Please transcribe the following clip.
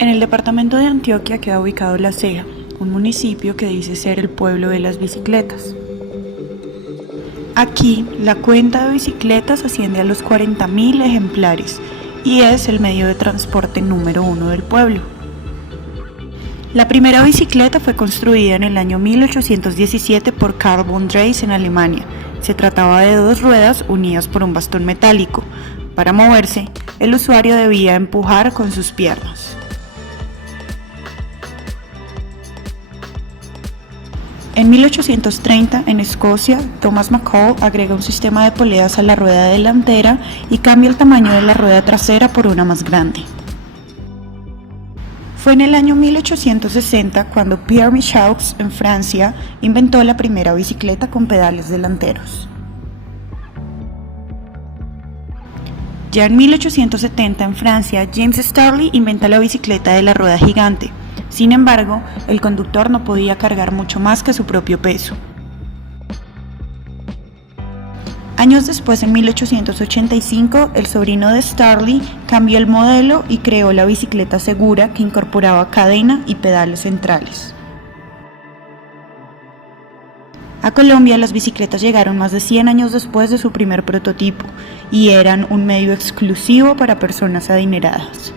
En el departamento de Antioquia queda ubicado La Ceja, un municipio que dice ser el pueblo de las bicicletas. Aquí, la cuenta de bicicletas asciende a los 40.000 ejemplares y es el medio de transporte número 1 del pueblo. La primera bicicleta fue construida en el año 1817 por Karl von Drais en Alemania. Se trataba de dos ruedas unidas por un bastón metálico. Para moverse, el usuario debía empujar con sus piernas. En 1830, en Escocia, Thomas McCall agrega un sistema de poleas a la rueda delantera y cambia el tamaño de la rueda trasera por una más grande. Fue en el año 1860 cuando Pierre Michaux, en Francia, inventó la primera bicicleta con pedales delanteros. Ya en 1870, en Francia, James Starley inventa la bicicleta de la rueda gigante. Sin embargo, el conductor no podía cargar mucho más que su propio peso. Años después, en 1885, el sobrino de Starley cambió el modelo y creó la bicicleta segura que incorporaba cadena y pedales centrales. A Colombia, las bicicletas llegaron más de 100 años después de su primer prototipo y eran un medio exclusivo para personas adineradas.